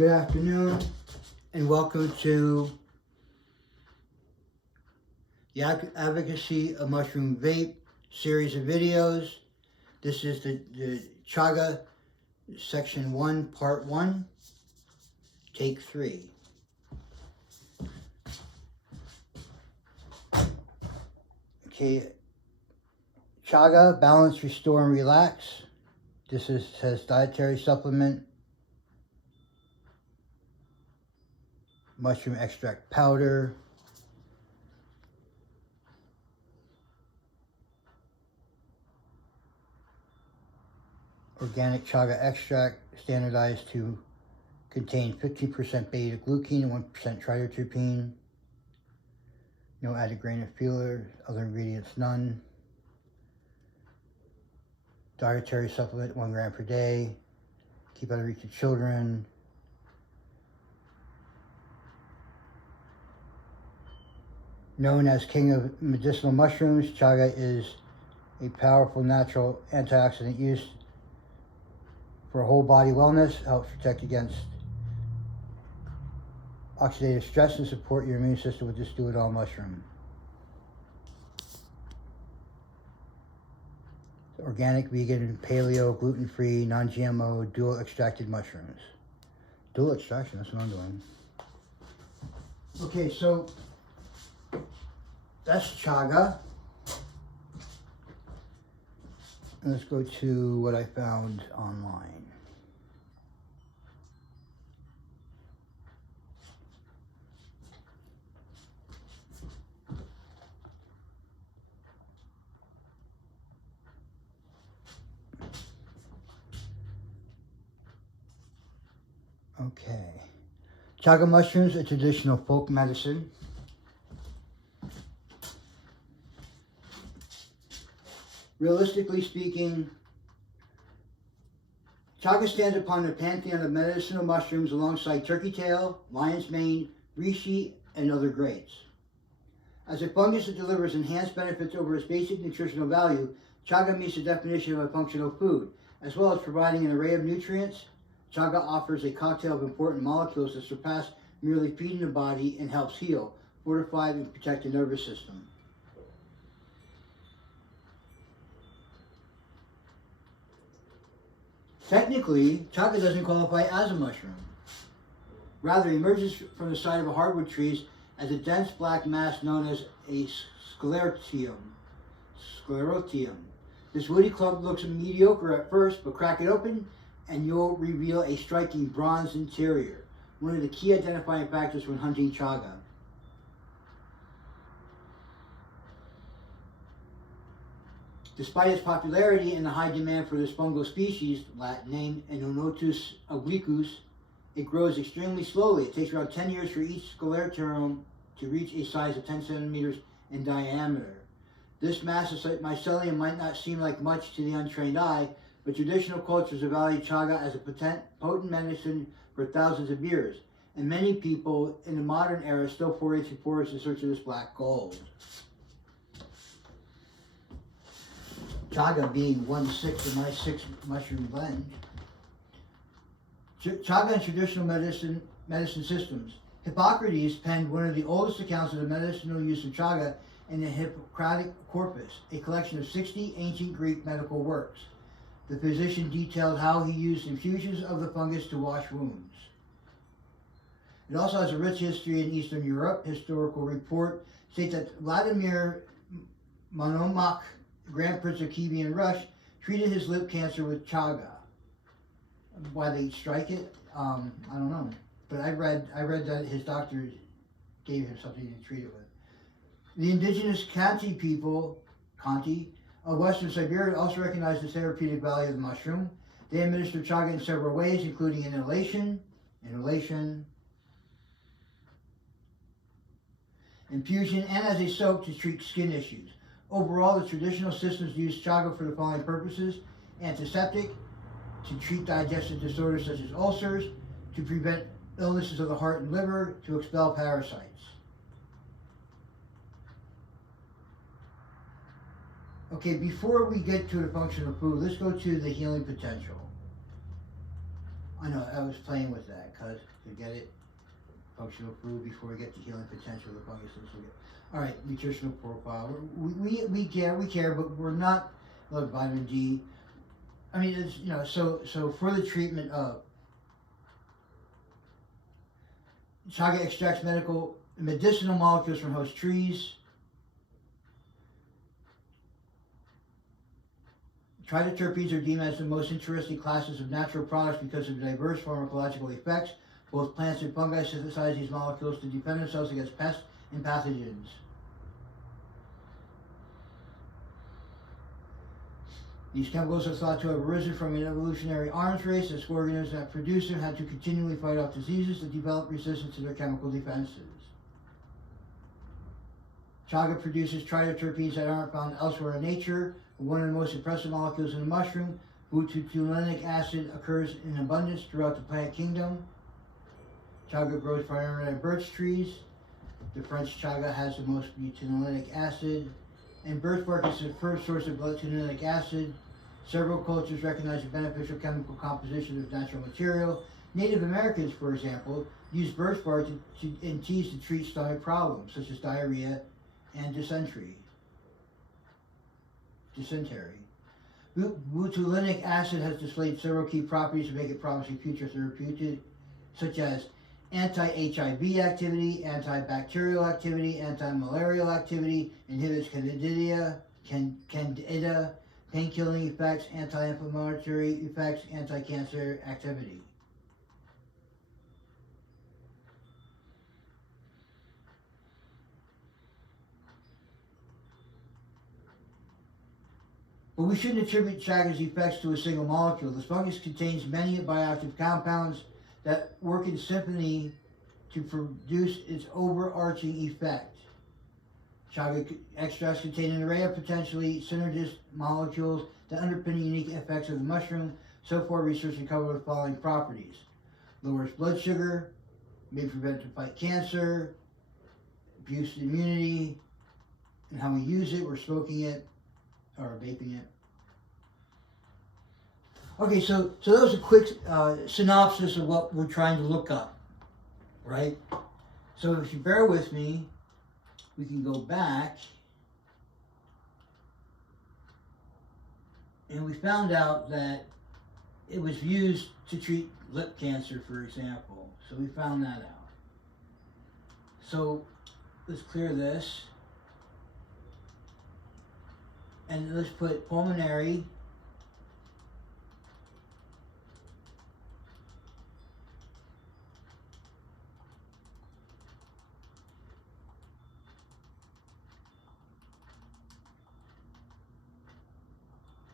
Good afternoon and welcome to the Advocacy of Mushroom Vape series of videos. This is the Chaga section 1 part 1, take 3. Okay, Chaga, balance, restore, and relax. This says dietary supplement. Mushroom extract powder. Organic chaga extract, standardized to contain 15% beta-glucane and 1% tritterpene. No added grain of filler, other ingredients none. Dietary supplement 1 gram per day. Keep out of reach of children. Known as king of medicinal mushrooms, chaga is a powerful natural antioxidant used for whole body wellness, helps protect against oxidative stress and support your immune system with this do-it-all mushroom. Organic, vegan, paleo, gluten-free, non-GMO, dual extracted mushrooms. Dual extraction, that's what I'm doing. Okay, so that's chaga. Let's go to what I found online. Okay. Chaga mushrooms, a traditional folk medicine. Realistically speaking, chaga stands upon the pantheon of medicinal mushrooms alongside turkey tail, lion's mane, reishi, and other greats. As a fungus that delivers enhanced benefits over its basic nutritional value, chaga meets the definition of a functional food. As well as providing an array of nutrients, chaga offers a cocktail of important molecules that surpass merely feeding the body and helps heal, fortify, and protect the nervous system. Technically, chaga doesn't qualify as a mushroom. Rather, it emerges from the side of a hardwood tree as a dense black mass known as a sclerotium. This woody clump looks mediocre at first, but crack it open and you'll reveal a striking bronze interior, one of the key identifying factors when hunting chaga. Despite its popularity and the high demand for this fungal species, Latin name Inonotus obliquus, it grows extremely slowly. It takes around 10 years for each sclerotium to reach a size of 10 centimeters in diameter. This mass of mycelium might not seem like much to the untrained eye, but traditional cultures have valued chaga as a potent medicine for thousands of years, and many people in the modern era still forage through forests in search of this black gold. Chaga being 1/6 of my 6 mushroom blend. Chaga in traditional medicine systems. Hippocrates penned one of the oldest accounts of the medicinal use of chaga in the Hippocratic Corpus, a collection of 60 ancient Greek medical works. The physician detailed how he used infusions of the fungus to wash wounds. It also has a rich history in Eastern Europe. Historical report states that Vladimir Monomakh, Grand Prince of Kievan, Russia, treated his lip cancer with chaga. Why they strike it, I don't know. But I read that his doctor gave him something to treat it with. The indigenous Khanty people, of Western Siberia also recognize the therapeutic value of the mushroom. They administer chaga in several ways, including inhalation, infusion, and as a soap to treat skin issues. Overall, the traditional systems use chaga for the following purposes: antiseptic, to treat digestive disorders such as ulcers, to prevent illnesses of the heart and liver, to expel parasites. Okay, before we get to the functional food, let's go to the healing potential. I know, I was playing with that, cause to get it functional food before we get the healing potential of the fungus. All right, nutritional profile. We care, but we're not. Look, vitamin D. I mean, it's, you know, so for the treatment of Chaga extracts medicinal molecules from host trees. Triterpenes are deemed as the most interesting classes of natural products because of diverse pharmacological effects. Both plants and fungi synthesize these molecules to defend themselves against pests and pathogens. These chemicals are thought to have arisen from an evolutionary arms race, as organisms that produce them had to continually fight off diseases that develop resistance to their chemical defenses. Chaga produces triterpenes that aren't found elsewhere in nature. One of the most impressive molecules in the mushroom, butyrylenic acid, occurs in abundance throughout the plant kingdom. Chaga grows primarily on birch trees. The French chaga has the most butyrylenic acid, and birch bark is the first source of butyrylenic acid. Several cultures recognize the beneficial chemical composition of natural material. Native Americans, for example, use birch bark in teas to treat stomach problems such as diarrhea and dysentery. Butyrylenic acid has displayed several key properties to make it promising future therapeutic, such as anti-HIV activity, antibacterial activity, anti-malarial activity, inhibits candida, pain-killing effects, anti-inflammatory effects, anti-cancer activity. But we shouldn't attribute Chaga's effects to a single molecule. This fungus contains many bioactive compounds that work in symphony to produce its overarching effect. Chaga extracts contain an array of potentially synergistic molecules that underpin the unique effects of the mushroom. So far, research uncovered the following properties: lowers blood sugar, may prevent to fight cancer, boosts immunity, and how we use it, we're smoking it or vaping it. Okay, so that was a quick synopsis of what we're trying to look up, right? So if you bear with me, we can go back, and we found out that it was used to treat lip cancer, for example. So we found that out. So let's clear this, and let's put pulmonary.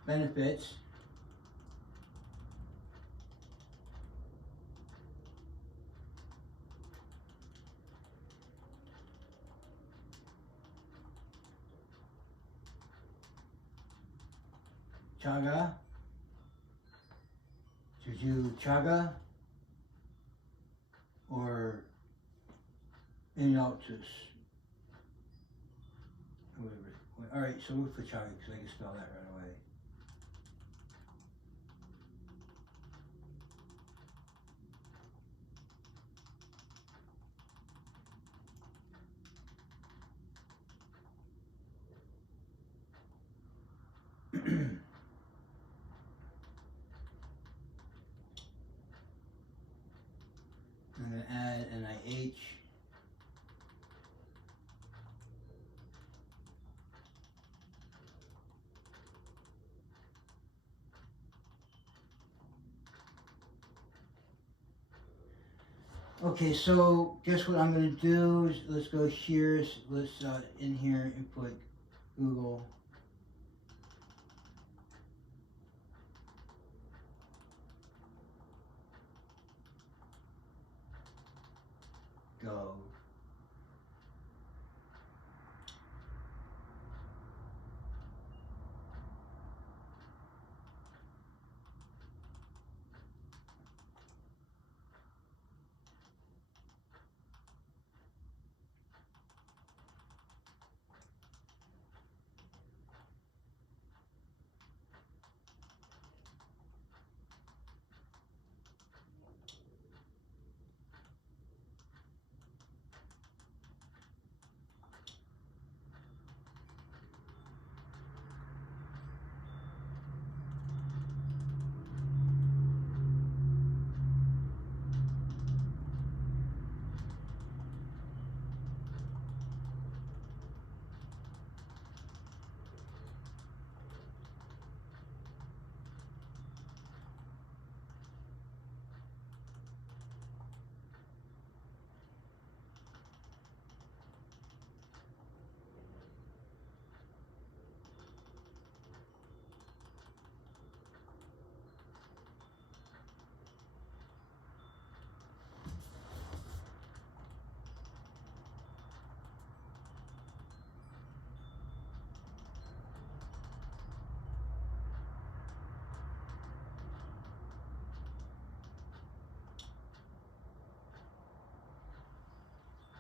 Benefits. Chaga. Should you Chaga or Inonotus? All right, so we'll put Chaga because I can spell that right away. I'm going to add NIH. Okay, so guess what I'm going to do is let's go here, let's in here and put Google. Go.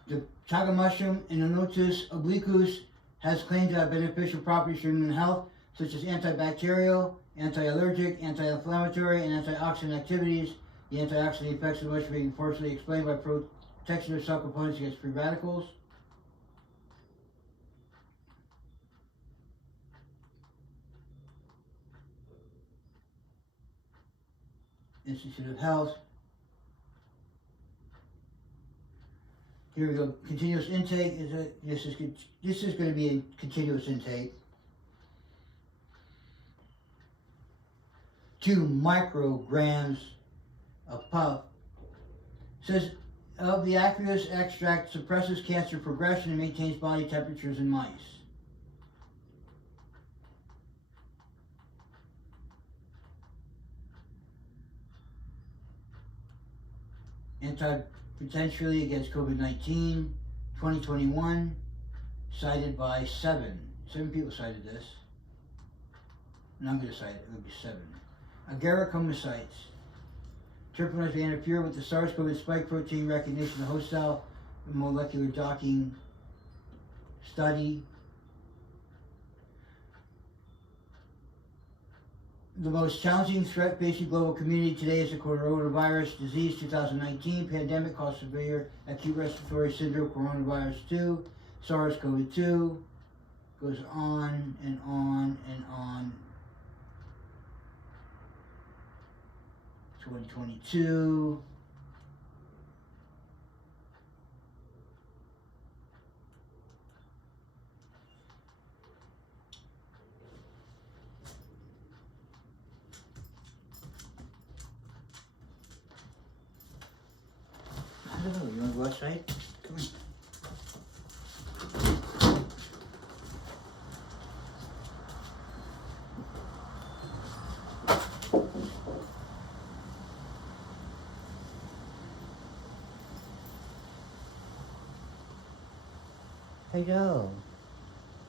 The chaga mushroom, Inonotus obliquus, has claimed to have beneficial properties for human health, such as antibacterial, anti-allergic, anti-inflammatory, and antioxidant activities. The antioxidant effects of the mushroom being partially explained by protection of cell components against free radicals. Institute of Health. Here we go. Continuous intake this is going to be a continuous intake. 2 micrograms of puff. Says of the aqueous extract suppresses cancer progression and maintains body temperatures in mice. Potentially against COVID-19, 2021, cited by 7 people cited this, and I'm going to cite it, it'll be 7. Agaricomycetes. Terpenoids may interfere with the SARS-CoV spike protein recognition, the host cell molecular docking study. The most challenging threat facing global community today is the coronavirus disease 2019 pandemic caused severe acute respiratory syndrome, coronavirus 2, SARS-CoV-2, goes on and on and on. 2022. I don't know, you want to go outside? Come on. Hey, Joe.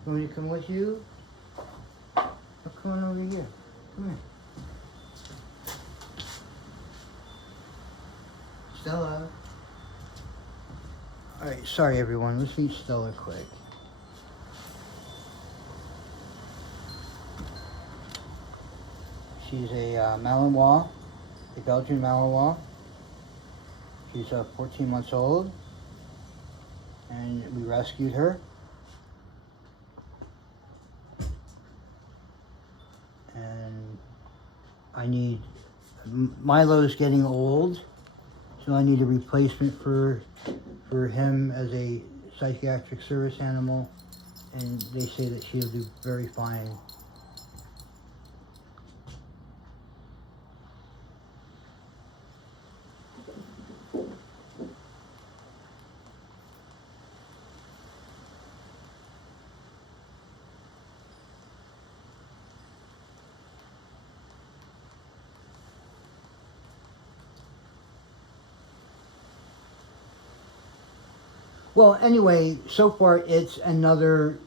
You want me to come with you? Oh, come on over here. Come here. Stella. Alright, sorry everyone. Let's meet Stella quick. She's a Malinois, a Belgian Malinois. She's 14 months old. And we rescued her. And I need, Milo's getting old, so I need a replacement for him as a psychiatric service animal, and they say that she'll do very fine. Well, anyway, so far it's another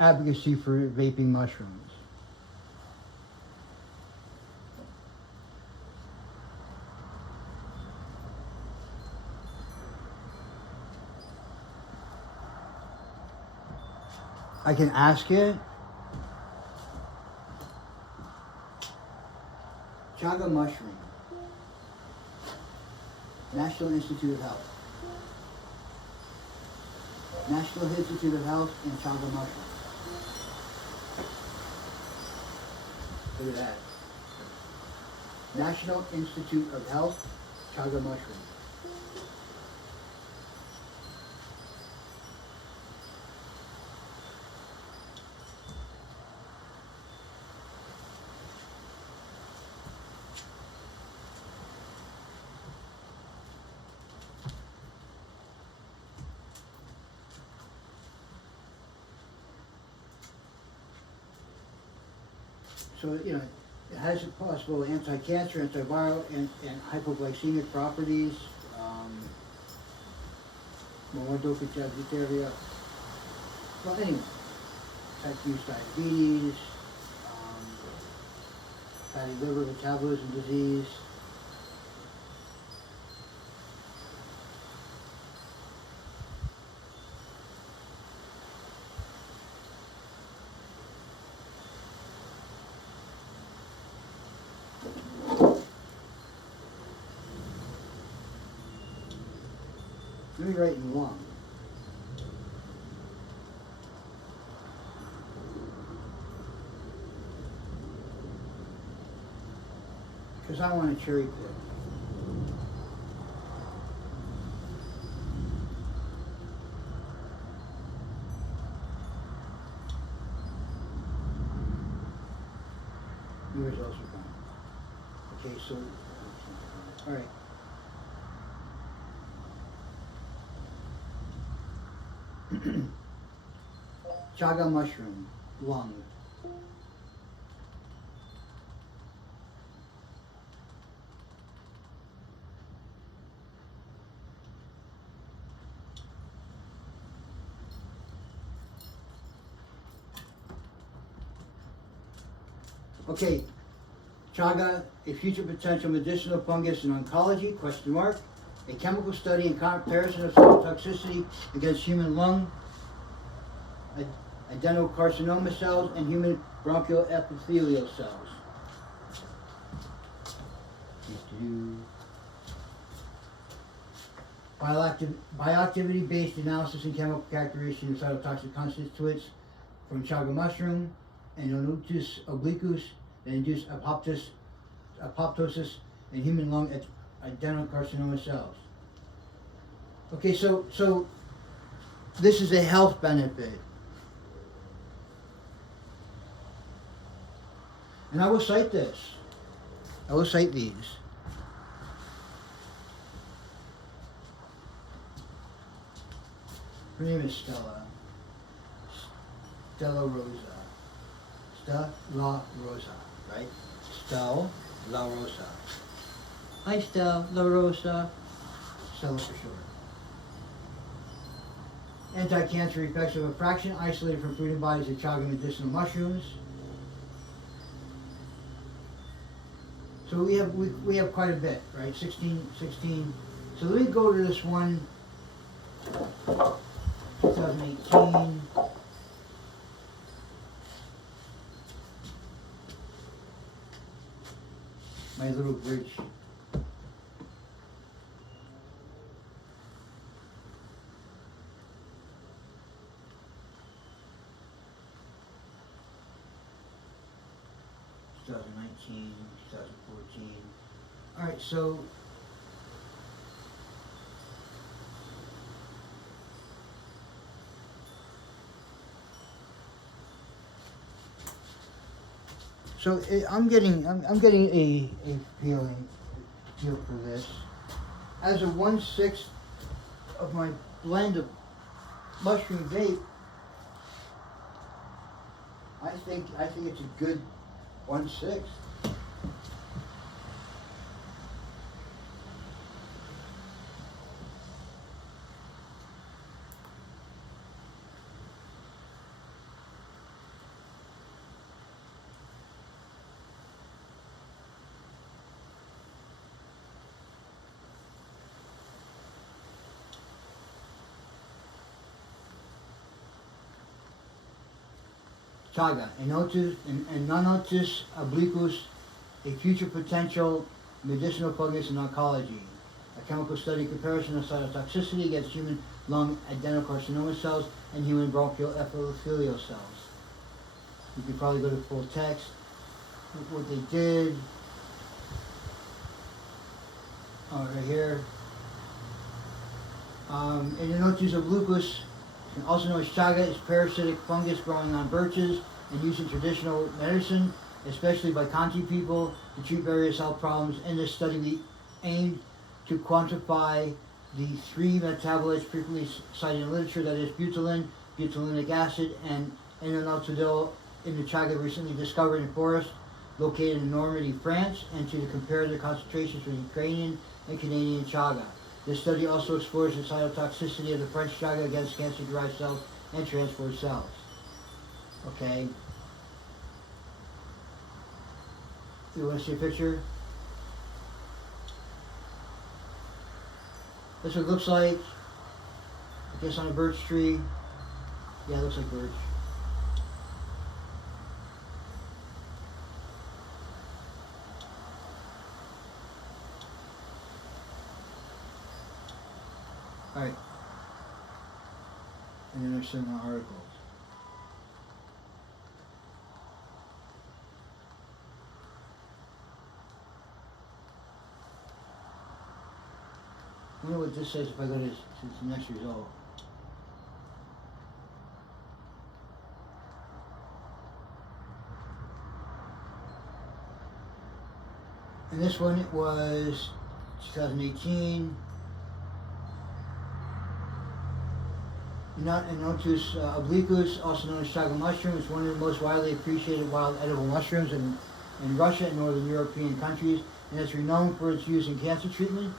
advocacy for vaping mushrooms. I can ask it. Chaga mushroom. National Institute of Health. National Institute of Health and Chaga mushroom. Look at that. National Institute of Health, Chaga mushroom. So, you know, it has possible anti-cancer, antiviral, and hypoglycemic properties. Epithelial. Well, anyway, type 2 diabetes, fatty liver metabolism disease. Let me write in lung. Because I want to cherry pick. New results are fine. Okay, so, all right. Chaga mushroom, lung. Okay, Chaga, a future potential medicinal fungus in oncology, question mark. A chemical study in comparison of cytotoxicity against human lung, adenocarcinoma cells, and human bronchial epithelial cells. Bioactivity-based analysis and chemical characterization of cytotoxic constituents from chaga mushroom, Inonotus obliquus, that induce apoptosis in human lung adenocarcinoma cells. Okay, so this is a health benefit. And I will cite this. I will cite these. Her name is Stella. Stella Rosa. Stella Rosa, right? Stella Rosa. Hi, Stella Rosa. Stella for short. Anti-cancer effects of a fraction isolated from fruiting bodies of chaga medicinal mushrooms. So we have quite a bit, right? 16. So let me go to this one, 2018. My little bridge. (2019, 2014). All right, so I'm getting a feel for this. As a 1/6 of my blend of mushroom vape, I think it's a good 1/6. Chaga, Inonotus obliquus, a future potential medicinal fungus in oncology. A chemical study comparison of cytotoxicity against human lung adenocarcinoma cells and human bronchial epithelial cells. You could probably go to full text. What they did. Oh, right here. Inonotus obliquus, also known as chaga, is parasitic fungus growing on birches and used in traditional medicine, especially by Kanti people, to treat various health problems. In this study, we aimed to quantify the three metabolites frequently cited in literature, that is butylene, butylenic acid, and Inonotus in the chaga recently discovered in forests located in Normandy, France, and to compare the concentrations for Ukrainian and Canadian chaga. This study also explores the cytotoxicity of the French chaga against cancer-derived cells and transport cells. Okay. You want to see a picture? That's what it looks like. I guess on a birch tree. Yeah, it looks like birch. All right. and then there's similar articles. I wonder what this says if I go to the next result. And this one, it was 2018. Inonotus obliquus, also known as Chaga mushroom, is one of the most widely appreciated wild edible mushrooms in Russia and northern European countries, and it's renowned for its use in cancer treatment.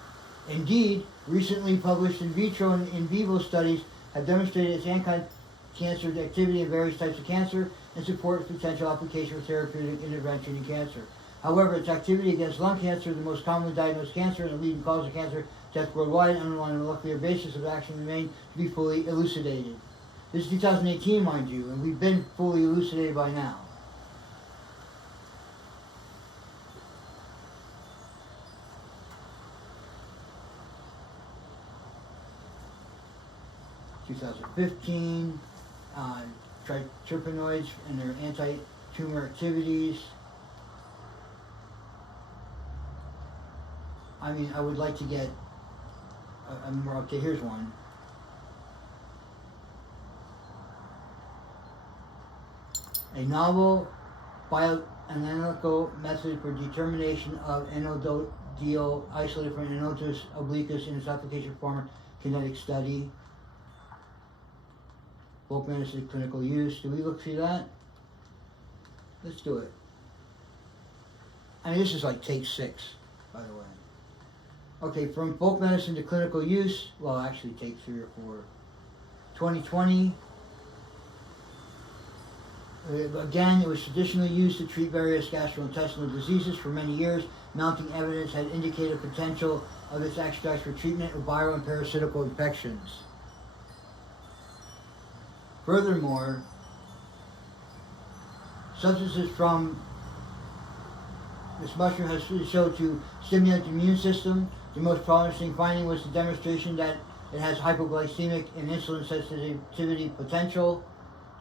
Indeed, recently published in vitro and in vivo studies have demonstrated its anti-cancer activity in various types of cancer and support its potential application for therapeutic intervention in cancer. However, its activity against lung cancer, the most commonly diagnosed cancer and the leading cause of cancer death worldwide, and underlying molecular basis of action remain to be fully elucidated. This is 2018, mind you, and we've been fully elucidated by now. In 2015, Terpenoids and their anti-tumor activities. I mean, I would like to get more. Okay, here's one. A novel bioanalytical method for determination of endothelial isolated from Inonotus obliquus in its application for pharmacokinetic study. Folk medicine clinical use. Do we see that? Let's do it. I mean, this is like take 6, by the way. Okay, from folk medicine to clinical use, well, actually take 3 or 4. 2020, again, it was traditionally used to treat various gastrointestinal diseases for many years. Mounting evidence had indicated potential of its extracts for treatment of viral and parasitical infections. Furthermore, substances from this mushroom has been shown to stimulate the immune system. The most promising finding was the demonstration that it has hypoglycemic and insulin sensitivity potential.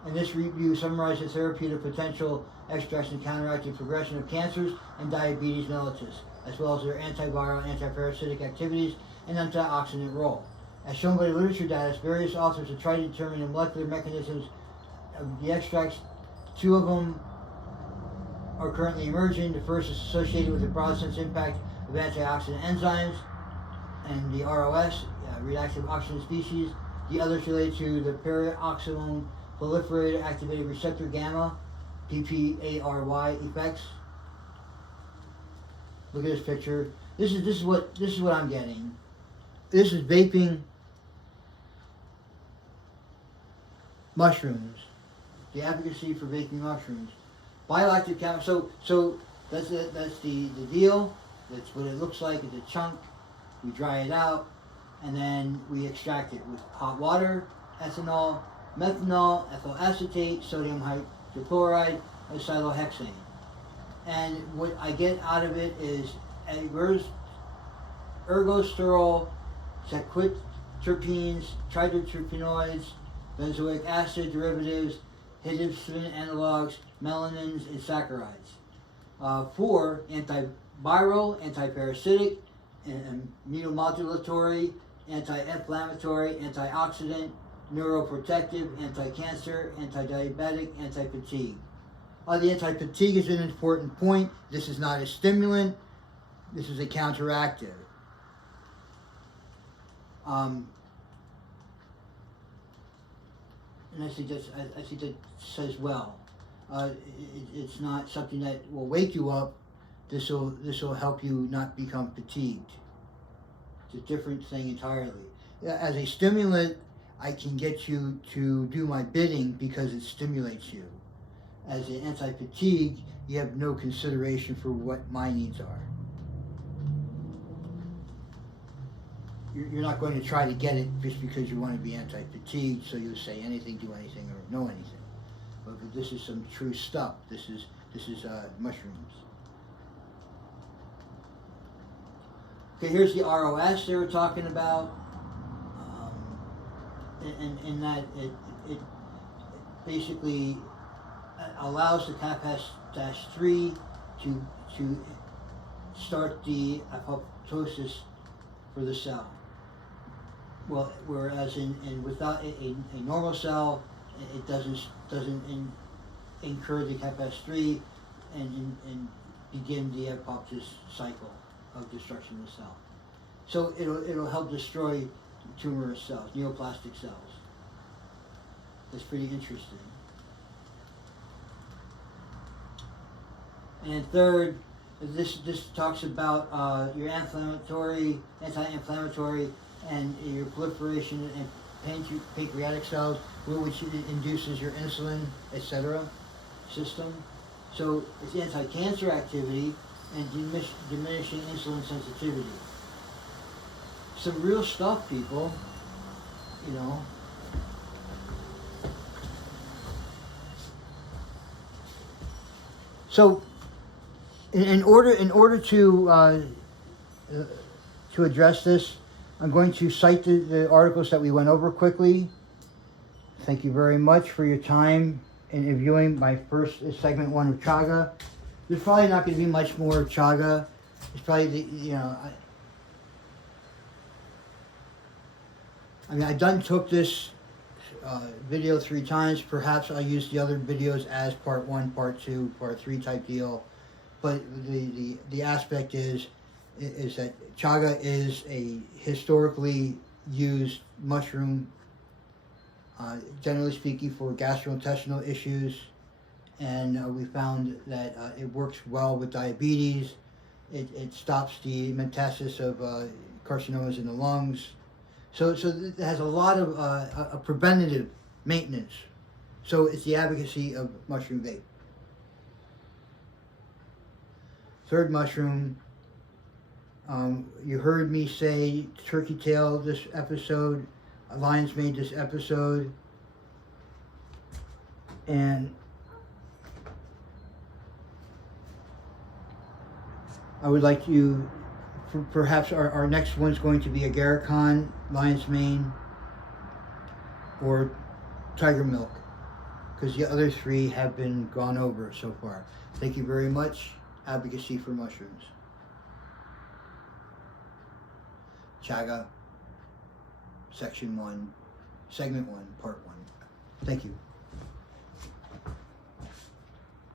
And this review summarized the therapeutic potential extracts in counteracting progression of cancers and diabetes mellitus, as well as their antiviral, antiparasitic activities and antioxidant role. As shown by the literature data, various authors have tried to determine the molecular mechanisms of the extracts. 2 of them are currently emerging. The first is associated with the broad-sense impact of antioxidant enzymes and the ROS, reactive oxygen species. The others relate to the peroxisome proliferator activated receptor gamma, PPARY effects. Look at this picture. This is what I'm getting. This is vaping mushrooms. The advocacy for vaping mushrooms. Bioactive chemical. So that's it. That's the deal. That's what it looks like. It's a chunk. We dry it out, and then we extract it with hot water, ethanol, methanol, ethyl acetate, sodium hydrochloride, and cyclohexane. And what I get out of it is ergosterol, sequiterpenes, triterpenoids, benzoic acid derivatives, hydrogen analogs, melanins, and saccharides. 4, antiviral, antiparasitic, immunomodulatory, anti-inflammatory, antioxidant, neuroprotective, anti-cancer, anti-diabetic, anti-fatigue. The anti-fatigue is an important point. This is not a stimulant. This is a counteractive. And I think that says well. It's not something that will wake you up. This will help you not become fatigued. It's a different thing entirely. As a stimulant, I can get you to do my bidding because it stimulates you. As an anti-fatigue, you have no consideration for what my needs are. You're not going to try to get it just because you want to be anti-fatigue, so you'll say anything, do anything, or know anything. But this is some true stuff. This is mushrooms. Okay, here's the ROS they were talking about. In that it basically allows the capas-3 to start the apoptosis for the cell. Well, whereas without a normal cell, it doesn't incur the capas-3 and begin the apoptosis cycle of destruction of the cell. So it'll help destroy tumorous cells, neoplastic cells. That's pretty interesting. And third, this talks about your anti-inflammatory, and your proliferation and pancreatic cells, which induces your insulin, etc. system. So it's anti-cancer activity and diminishing insulin sensitivity. Some real stuff, people. You know. So, in order to address this, I'm going to cite the articles that we went over quickly. Thank you very much for your time in reviewing my first segment 1 of Chaga. There's probably not going to be much more Chaga. It's probably I done took this video 3 times. Perhaps I'll use the other videos as part 1, part 2, part 3 type deal. But the aspect is that Chaga is a historically used mushroom, generally speaking, for gastrointestinal issues, and we found that it works well with diabetes. It stops the metastasis of carcinomas in the lungs. So it has a lot of a preventative maintenance. So it's the advocacy of mushroom vape. Third mushroom, you heard me say turkey tail this episode, lion's mane this episode, and I would like you, perhaps our next one's going to be agarikon, lion's mane, or tiger milk, because the other 3 have been gone over so far. Thank you very much. Advocacy for mushrooms. Chaga, section 1, segment 1, part 1. Thank you.